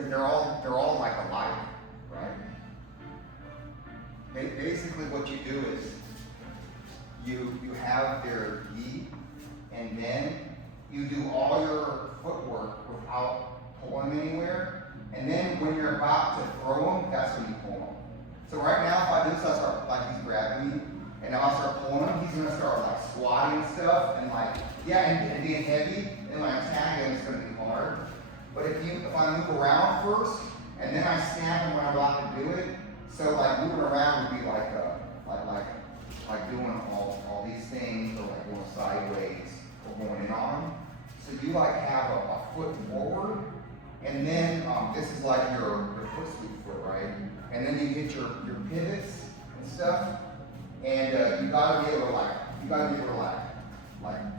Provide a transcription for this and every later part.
because they're all like alike, right? Basically, what you do is you have their gi, and then you do all your footwork without pulling anywhere, and then when you're about to throw them, that's when you pull them. So right now, if I do this, I start like he's grabbing me, and now I start pulling him, he's gonna start like squatting and stuff, and like, yeah, and being heavy, and when I tag him, it's gonna be hard. But if I move around first, and then I snap him when I'm about to do it, so like moving around would be like doing all these things, or like going sideways, or going in on him. So you like have a foot forward, and then this is like your foot sweep foot, right? And then you get your pivots and stuff, and you gotta be able to like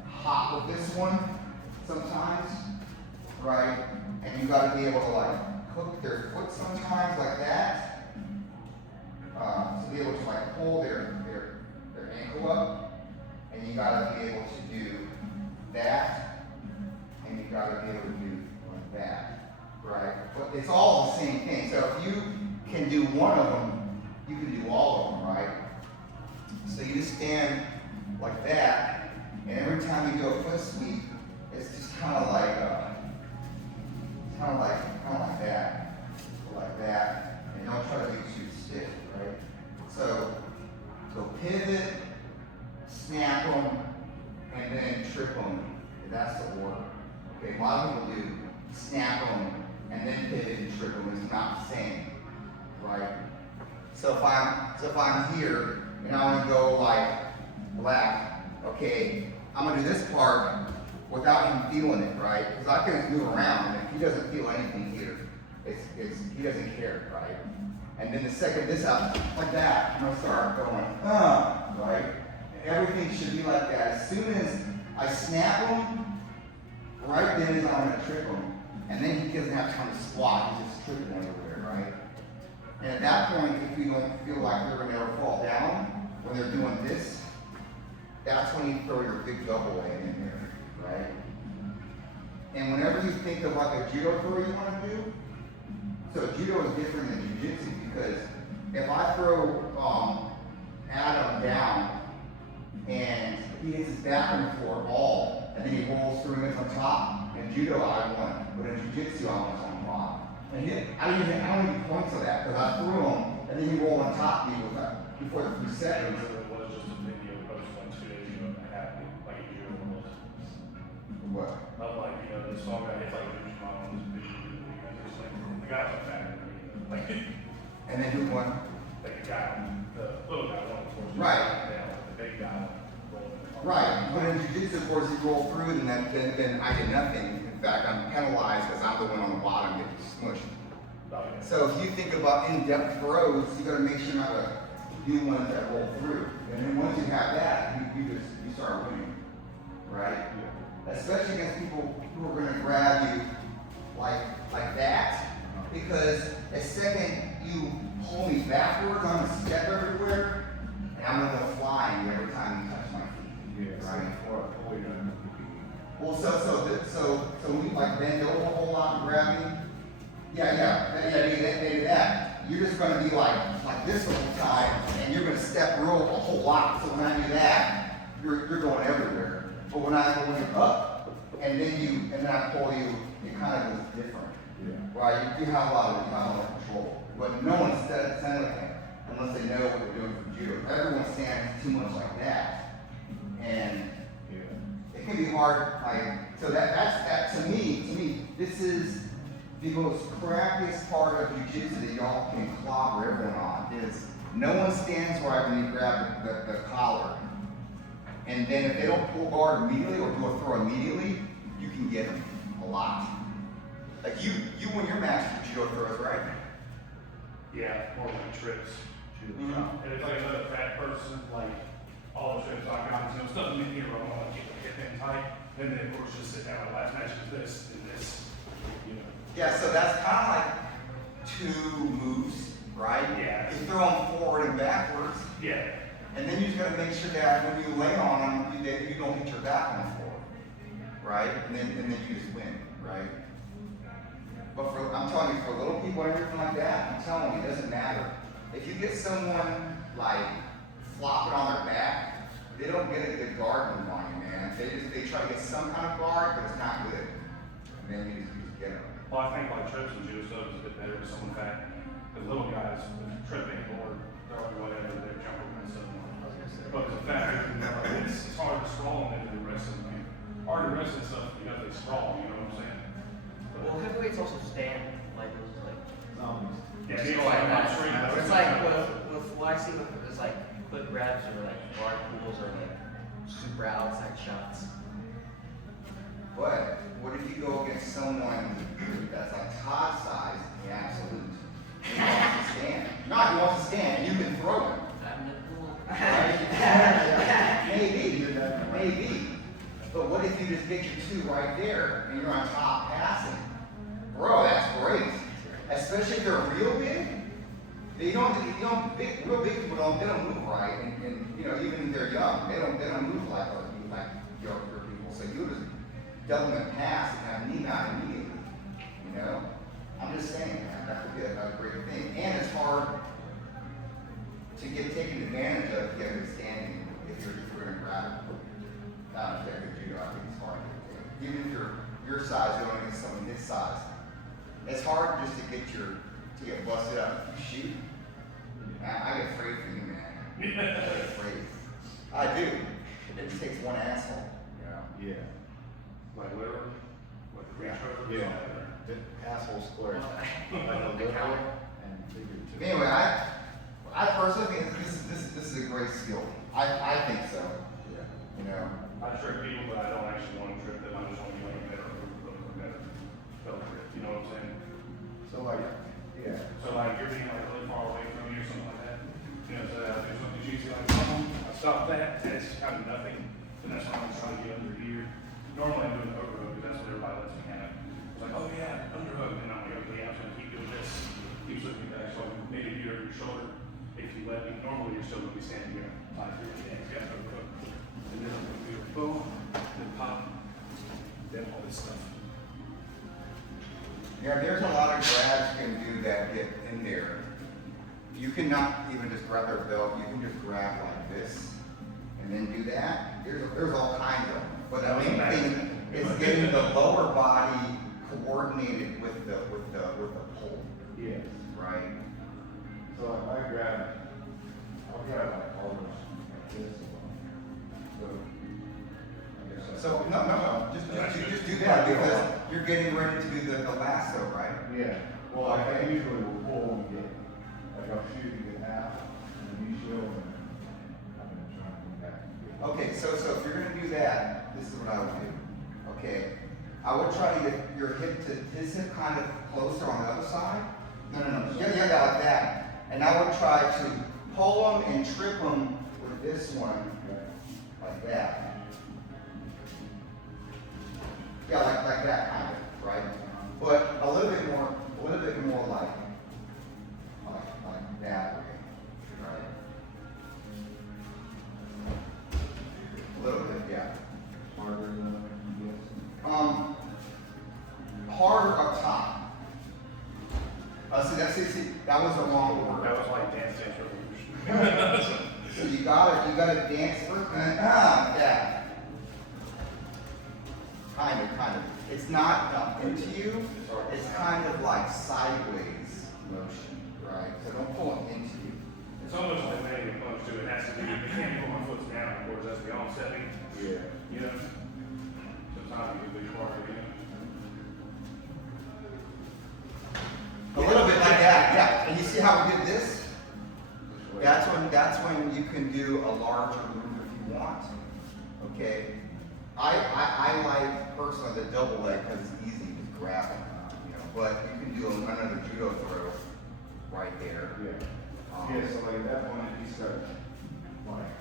hop with this one sometimes, right? And you gotta be able to like hook their foot sometimes like that. To be able to like pull their ankle up, and you gotta be able to do that, and you gotta be able to do like that, right? But it's all the same thing. So if you can do one of them, you can do all of them, right? So you just stand like that, and every time you do a foot sweep, it's just kind of like that, and don't try to be too stiff, right? So pivot, snap them, and then trip them. That's the order. Okay, a lot of people do snap them and then pivot and trip them. It's not the same, right? So if I'm here and I want to go like left, okay, I'm gonna do this part without him feeling it, right? Because I can just move around, and if he doesn't feel anything here, he doesn't care, right? And then the second this out, like that, I'm gonna start going, right? And everything should be like that. As soon as I snap him, right then is I'm gonna trip him. And then he doesn't have time to squat, he's just tripping everywhere, right? And at that point, if you don't feel like you're gonna ever fall down when they're doing this, that's when you throw your big double leg in there, right? And whenever you think of like a judo throw you wanna do, so judo is different than jiu-jitsu, because if I throw Adam down and he hits his back on the floor all, and then he rolls through and it's on top, in judo I won, but in jiu-jitsu I was on the bottom. And I don't even points of that, because I threw him and then he rolled on top of me with that before the 3 seconds. It was just a video posted like 2 days ago that happened, like a judo world. What? Not like, this song guy hits like a huge mom on this video, just like, the guy was fat, like, And then who won? like the guy, the little guy won, of course. Right. Yeah, like the big guy rolled. Right, but in jiu-jitsu, of course, you roll through it, and then I did nothing. In fact, I'm penalized because I'm the one on the bottom getting smushed. So if you think about in-depth throws, you got to make sure not to do ones that roll through. And then once you have that, you start winning, right? Yeah. Especially against people who are going to grab you like that, because the second you pull me backwards, I'm going to step everywhere, and I'm going to go flying every time you touch my feet. Yeah, right? Or pull you down. Well, so we like bend over a whole lot and grab me. Maybe that. You're just gonna be like this the whole time, and you're gonna step a whole lot. So when I do that, you're going everywhere. But when you're up, and then I pull you, it kind of is different. Yeah. Right? You have a lot of control. But no one's standing like that unless they know what they're doing for judo. Everyone stands too much like that, and it can be hard. So that's to me. This is the most crappiest part of jiu-jitsu that y'all can clobber everyone on. Is no one stands right when you grab the collar, and then if they don't pull guard immediately or do a throw immediately, you can get them a lot. Like you win your match with judo throws, right? Yeah, more like trips. Mhm. And if like another fat person, like all the trips I got, stuff in here, I'm like, get them tight, and then of course just sit down. The last match is this and this, Yeah, so that's kind of like 2 moves, right? Yeah. You throw them forward and backwards, Yeah. and then you just gotta make sure that when you lay on them, that you don't hit your back on the floor, right? And then you just win, right? But I'm telling you, for little people and everything like that, I'm telling you, it doesn't matter. If you get someone like flopping on their back, they don't get a good guard move on you, man. They try to get some kind of guard, but it's not good. And then you just get them. Well, I think like trips and judo stuff is a bit better with someone fat. Because little guys tripping or whatever, they're jumping and stuff. But the fat, it's hard to sprawl them into the wrestling. I mean, hard to wrestle stuff because they sprawl, you know what I'm saying? Well, heavyweights also stand like those, like, Yeah, just it's go like that. straight. It's like with what I see with it's like quick grabs or like guard pulls or like super outside shots. But what if you go against someone that's like Todd size in the absolute? He wants to stand. Not he wants to stand, and you can throw him. I'm the pool. Right? Maybe. But what if you just get your two right there and you're on top passing? Bro, that's great. Especially if they're real big. Real big people they don't move right, and you know, even if they're young, they don't move like younger people. So you just double them pass and have knee mount immediately. You know? I'm just saying that would be a great thing. And it's hard to get taken advantage of if you have a standing, if you're gonna grab it. Not if you're judo, I think it's hard to get. Even if you're your size going against someone his size. It's hard just to get busted up if you shoot. I get afraid for you, man. I get afraid. I do. It just takes one asshole. Yeah. Like literally? Like the Yeah. Yeah. The asshole square. Like The counter. and figurative. Anyway, I personally think this is a great skill. I think so. Yeah. You know. I trick people, but I don't actually want to trip them. I just want to be like a better felt trip. You know what I'm saying? So like, yeah. So like you're being like really far away from me or something like that. You know, so I do something cheesy like, boom, I stop that, and it's kind of nothing. And that's why I'm trying to get under here. Normally I'm doing the overhook, because that's what everybody lets me have. It's like, oh yeah, underhook. And I'm like, okay, I'm just gonna keep doing this. Keep slipping back. So maybe you over your shoulder. If you let me, normally you're still gonna be standing here. Like, yeah, overhook. And then I'm gonna do boom, then pop, then all this stuff. Yeah, there's a lot of grabs you can do that get in there. You cannot even just grab their belt. You can just grab like this and then do that. There's all kinds of them. But the main thing is getting the lower body coordinated with the pull, Yeah. right? So if I'll grab like almost like this. So I guess that's. So no, just do that because you're getting ready to do the lasso, right? Yeah. Well, like I usually will pull and get, like I'll shoot and get half, and then you show, and I'm gonna try and come back and get. Okay, so if you're gonna do that, this is what I would do. Okay, I would try to get your hip to his hip kind of closer on the other side. No. Yeah, like that. And I would try to pull them and trip them with this one, like that. Yeah, like that kind of, right? But a little bit more like that way, right? A little bit, yeah. Harder than I Harder up top. See, that was a wrong word. That was like Dance Revolution. So you gotta dance first, yeah. Kind of. It's not into you, it's kind of like sideways motion, right? So don't pull it into you. It's almost like making a punch too. It has to be, you can't put my foot's down, of course, that's beyond stepping, Yeah. you know? Sometimes you can be hard to get. A little bit like that, yeah. And you see how we did this? That's when you can do a larger move if you want. Okay. I like personally the double leg because it's easy to grab it, you know. But you can do another judo throw right there. Yeah. Yeah, so like at that point, he started like.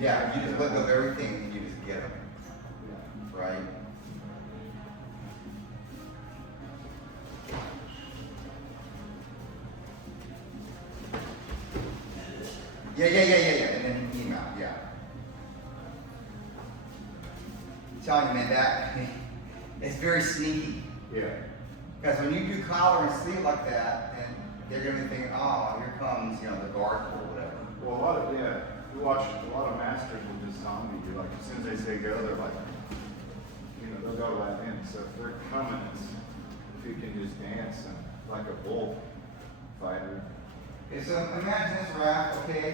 Yeah, you just let go of everything and you just get them, Yeah. right? Yeah. And then knee mount, yeah. I'm telling you, man, that it's very sneaky. Yeah. Because when you do collar and sleeve like that, and they're gonna be thinking, oh, here comes, you know, the guard pull, whatever. Well, a lot of, yeah, we watch a lot of masters will just zombie you. Like, as soon as they say go, they're like, you know, they'll go right in. So if they're coming, it's, if you can just dance and like a bull fighter. Okay, so imagine this, Raph, okay?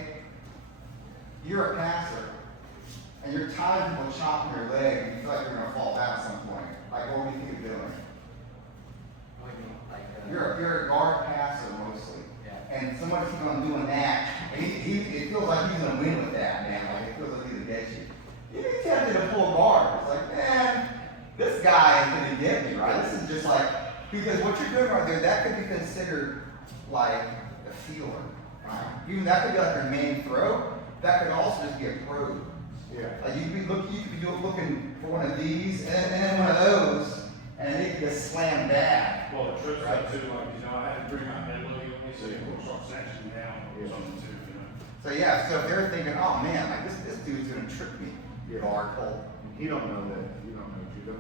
You're a passer, and you're tired of people chopping your leg, and you feel like you're gonna fall down at some point. Like, what do you think of doing? What do you mean? Like, You're a guard passer mostly. Yeah. And somebody's keep on doing that, and it feels like he's gonna win with that, man. Like, it feels like he's gonna get you. You'd be tempted to pull guard. It's like, man, this guy is gonna get me, right? This is just like, because what you're doing right there, that could be considered like a feeler, right? Even that could be like your main throw. That could also just be a probe. Yeah. Like you could be looking for one of these, and then one of those, and it could just slam back. Well, the trick's like too, like, you know, I had to bring my head low, so you can start snatching down or something too, you know. So yeah, so if they're thinking, oh man, like this dude's gonna trick me, guard pull. He don't know that. You don't know judo.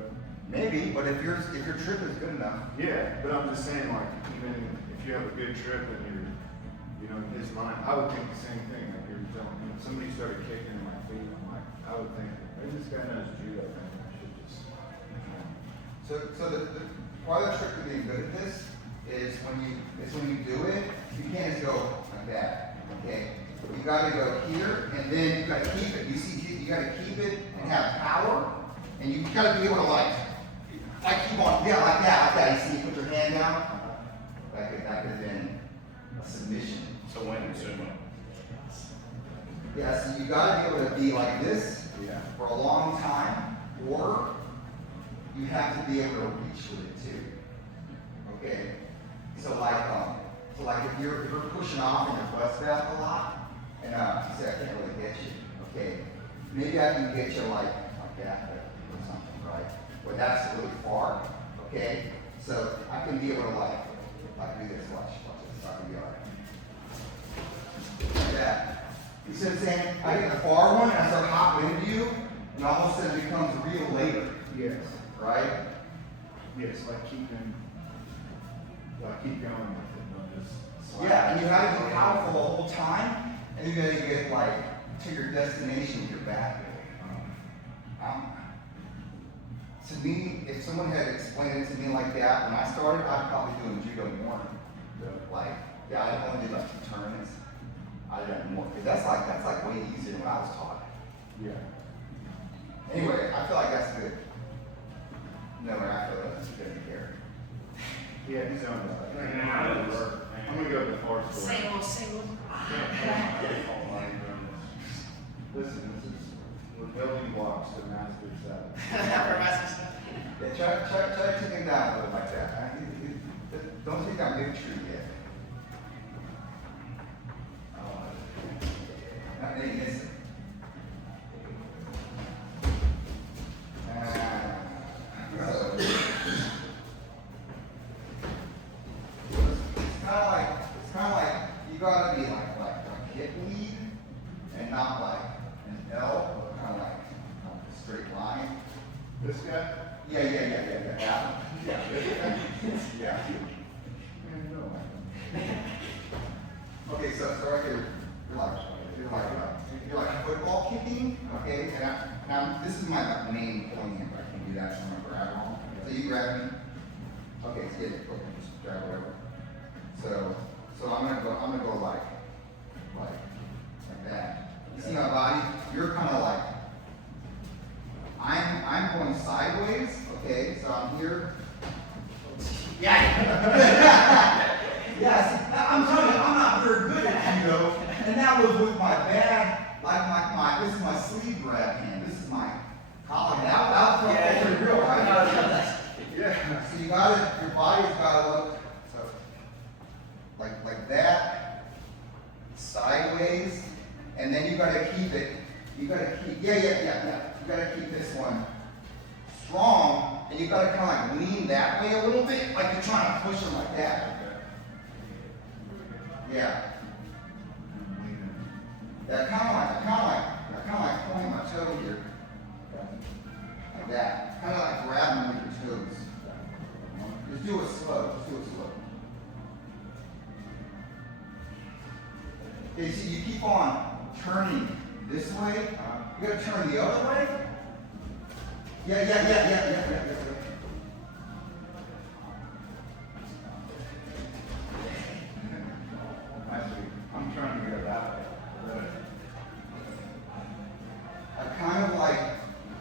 Maybe, but if your trip is good enough, Yeah, but I'm just saying, like, even if you have a good trip and you're, you know, in his mind, I would think the same thing. Like you're telling me, if somebody started kicking my feet, I'm like, I would think, maybe this guy knows judo, man. I should just. so the part of the trick to being good at this is when you do it, you can't just go like that, okay? You gotta go here, and then you gotta keep it. You see, you gotta keep it and have power, and you gotta be able to like keep on, yeah, like that. You see, you put your hand down, that could have been a submission. So when you sumo. Yeah, so you gotta be able to be like this Yeah. for a long time, or you have to be able to reach with it too. Okay? So like if you're pushing off in your bust back a lot, and you say I can't really get you, okay? Maybe I can get you like that or something, right? Where that's really far, okay? So I can be able to like do this, watch this, I can be like that. You see what I'm saying? I get the far one and I start hopping into you, and all of a sudden it becomes real later, Yes. right? Yes, like keep going with it, not just. slap. Yeah, and you gotta be powerful the whole time, and you gotta get like to your destination with your back. To me, if someone had explained it to me like that when I started, I'd probably doing judo more. Like, yeah, I only did like 2 tournaments. I did more, because that's like way easier than what I was taught. Yeah. Anyway, I feel like that's good. No, I feel like that's good here. Yeah, he's on that. Yeah. I'm gonna go to the far school. Same old. Listen, we're building blocks to master that. Yeah, try to take him down a little like that. Don't think I'm big tree yet. Not any missing. So, it's kind of like you gotta be like hip lead and not like an L, but kind of like a straight line. This guy? Yeah. That one. Yeah. Okay, so right here, you're like football kicking, okay? Now this is my main point here, but I can do that, so I'm gonna grab on. So you grab me. Okay, so yeah, okay, just grab whatever. So I'm gonna go like that. You see my body? You're kind of like, I'm going sideways, okay? So I'm here. Yeah. Yes, I'm telling you, I'm not very good at judo, and that was with my bad, like this is my sleeve grab hand, this is my collar. That was pretty real, right? Yeah. So your body's gotta look, so, like that, sideways, and then you gotta keep, you gotta keep this one strong, and you gotta kind of like lean that way a little bit, like you're trying to push them like that. Yeah. Yeah, kind of like pointing my toe here. Like that. Kind of like grabbing with your toes. Just do it slow. Just do it slow. Okay, see, you keep on turning this way. You gotta turn the other way. Yeah. Actually, I'm trying to get that way. I kind of like,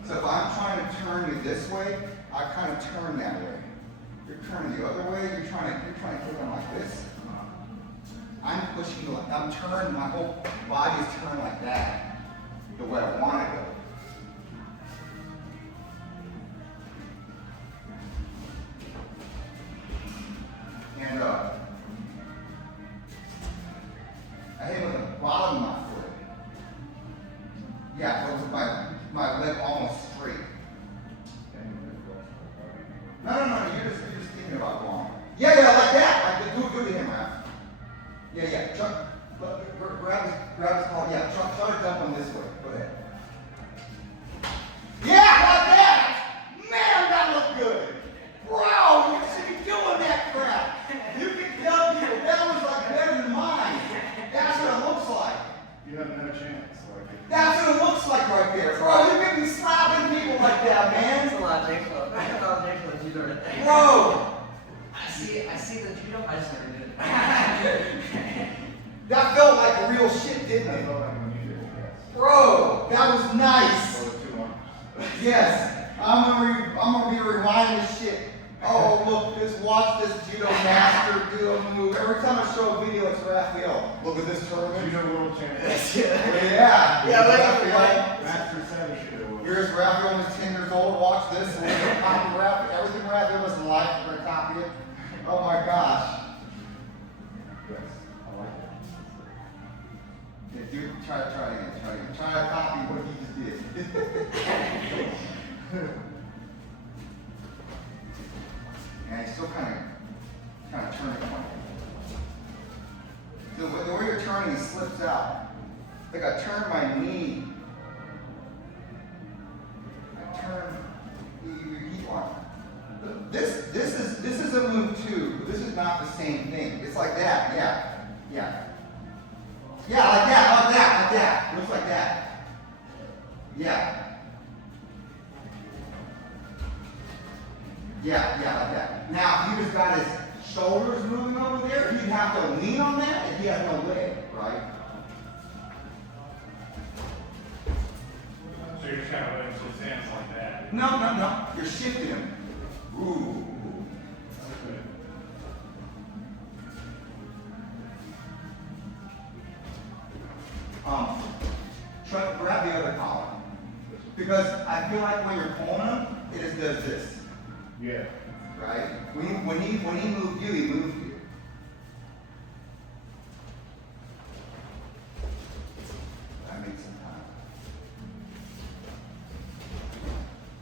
so if I'm trying to turn you this way, I kind of turn that way. You're turning the other way, you're trying to click on like this. I'm pushing, I'm turning, my whole body is turned like that, the way I want to go. And I hit with the bottom of my foot. Yeah, so with my leg almost straight. No, you're just thinking about going. Yeah, like that. Like, do it to him, Raph. Yeah. Grab his collar. Yeah, try to dump him this way. Go ahead. Yeah, like that. Man, that looked good. Bro, you should be doing that crap. You can tell people that was like better than mine. That's what it looks like. You have no chance. Like, That's what it looks like right there. Bro, you can be slapping people like that, man. That's a lot of J-Club. That's a lot of J-Club judo right there. Bro, I see the judo, I just never did it. that felt like real shit, didn't I it? felt like when you did it, yes. Bro, that was nice. Or the 2 arms. Yes, I'm gonna be rewinding this shit. Oh, look, just watch this judo master do a move. Every time I show a video, it's Raphael. Look at this tournament. Judo world champion. Yeah. Yeah, like- Raphael. Master 7 judo world. Here's Raphael when he's 10 years old. Watch this. We're gonna copy Raphael. Everything Raphael does in life, we're gonna copy it. Oh my gosh. Yes, I like Yeah, dude, try it again. Try to copy what he just did. And he's still kind of turning one. So the way you're turning, he slips out. Like I turn my knee. I turn. You keep on. This is a move too. But this is not the same thing. It's like that. Yeah. Yeah, like that. Looks like that. Yeah. Yeah, like that. Now, if he just got his shoulders moving over there, he'd have to lean on that, and he has no leg, right? So you're just kind of letting his hands like that. No. You're shifting him. Ooh. Try to grab the other collar. Because I feel like when you're pulling him, it just does this. Yeah. Right? When he moved you, he moved you. That makes some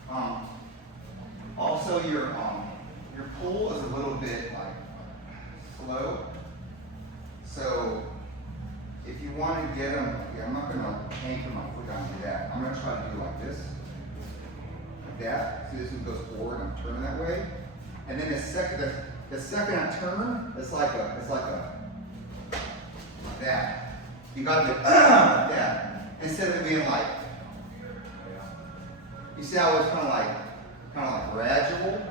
time. Also your pull is a little bit like slow. So if you want to get him, I'm not gonna anchor my foot down to that. I'm gonna try to do like this. That. See, this one goes forward. I'm turning that way, and then the second I turn, it's like that. You got to do like that instead of it being like. You see how it's kind of like gradual.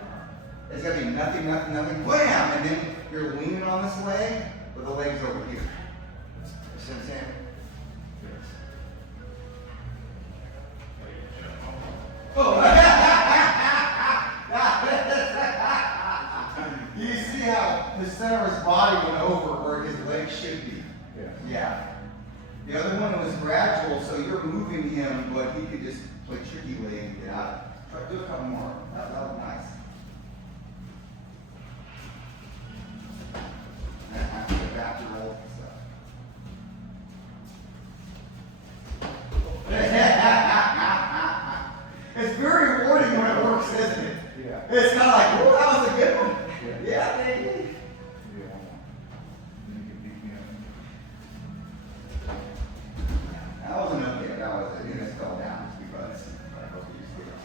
It's got to be nothing, wham, and then you're leaning on this leg, but the leg's over here. You see what I'm saying? Oh. You see how the center of his body went over where his leg should be. Yeah. The other one was gradual, so you're moving him, but he could just play tricky leg and get out. Try to do a couple more. That was nice. And I have to get back to roll and stuff. It's very rewarding when it works, isn't it? Yeah. It's kind of like, oh, that was a good one. Yeah. Yeah, baby. Yeah. You can beat me up. That wasn't okay. That was it. It just fell down just because I hope you stayed up.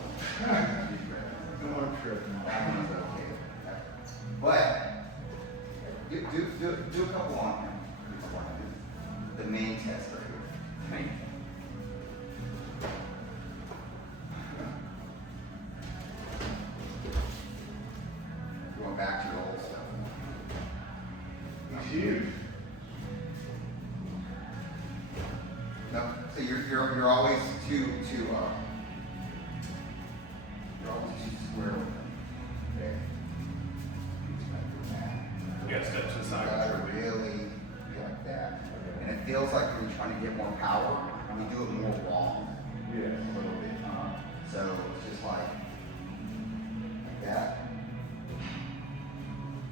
No more tripping. That one was okay. But do a couple on him. The main test right here. Going back to your old stuff. He's huge. No, so you're always too you're always too square with them. Okay. You gotta step to the You side. gotta really be like that. And it feels like when you're trying to get more power, we do it more long. Yeah. A little bit. So it's just like that.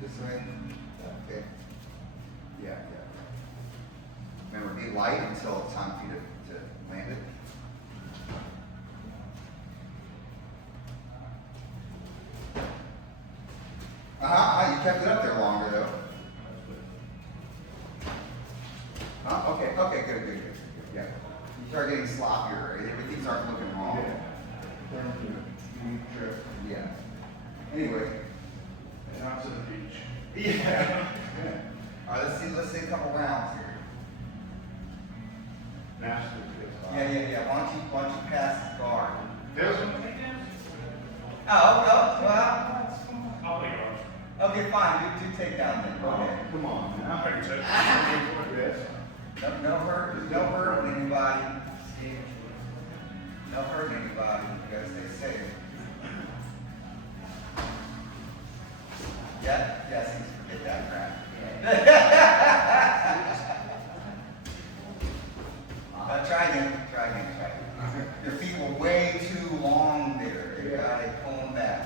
This way. Okay. Yeah. Remember, be light until it's time for you to land it. You kept it up there longer though. Okay, good. Yeah. You start getting sloppier, right? Everything starts looking wrong. Thank you. You trip. Yeah. Anyway. And out to the beach. Yeah. All right, let's see a couple rounds here. Master. Yeah. Why don't you pass the guard? There's one. Oh, well. I'll take ours. Okay, fine. Do takedown then. Okay. Come on now. Take your check. Yes. No hurt anybody. No hurt anybody. You gotta stay safe. Yes, forget that crap. Try again. Your feet were way too long there. You gotta pull them back.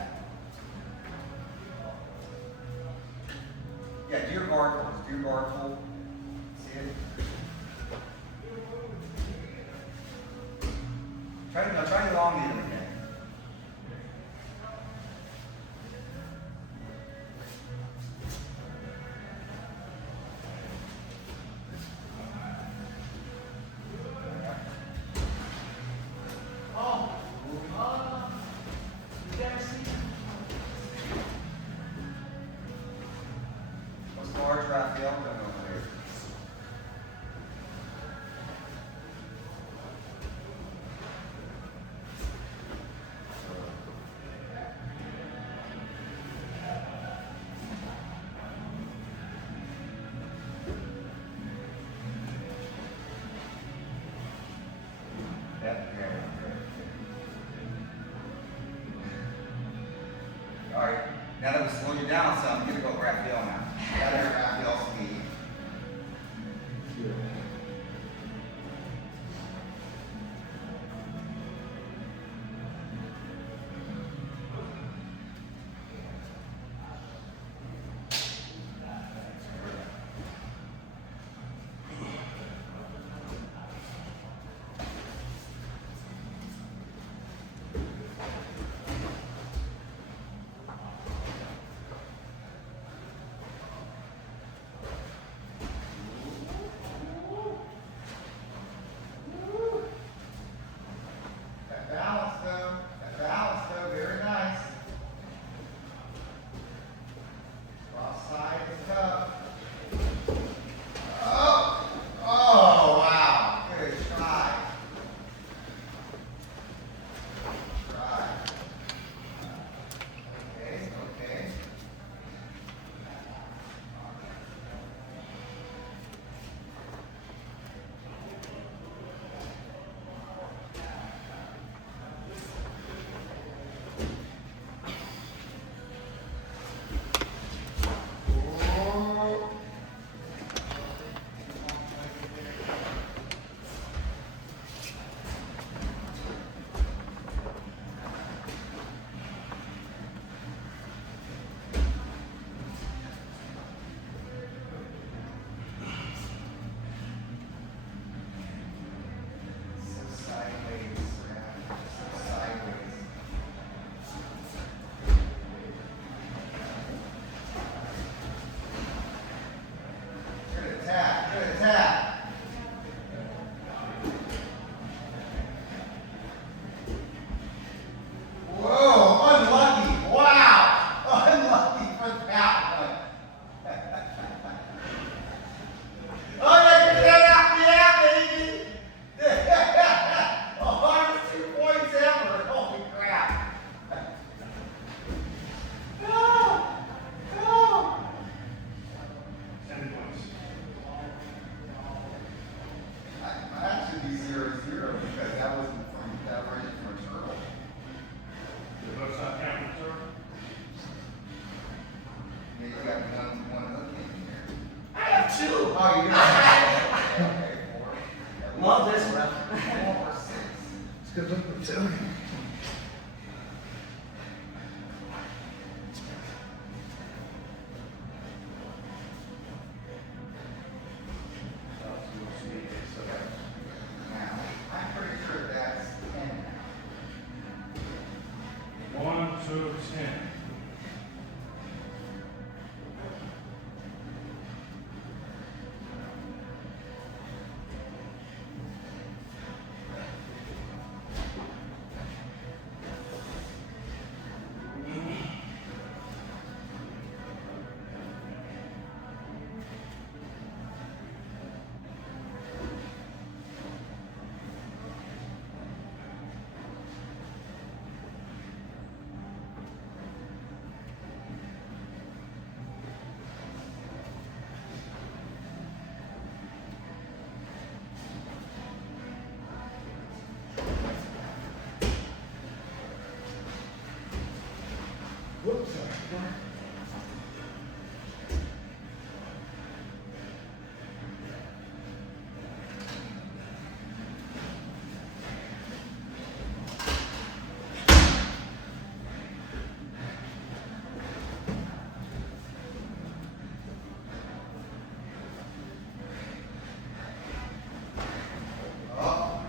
Yeah, do your guard pull. See it? Try to elongate them again. What's the large Raphael doing over there? Yep. All right. Now that we slowed you down some, I'm gonna go Raphael now. Got your Raphael speed. Oh, you didn't? Okay, 4. Love this one. 4 or 6. It's good looking too. Now, I'm pretty sure that's 10 now. 1, 2, 10. Whoops, sorry. Up.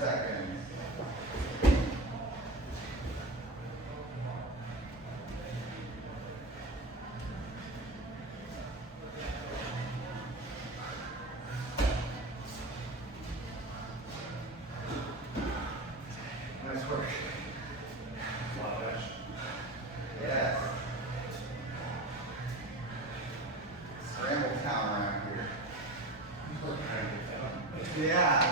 Seconds. Nice work. Lot of action. Yes. Scramble town around here. Yeah.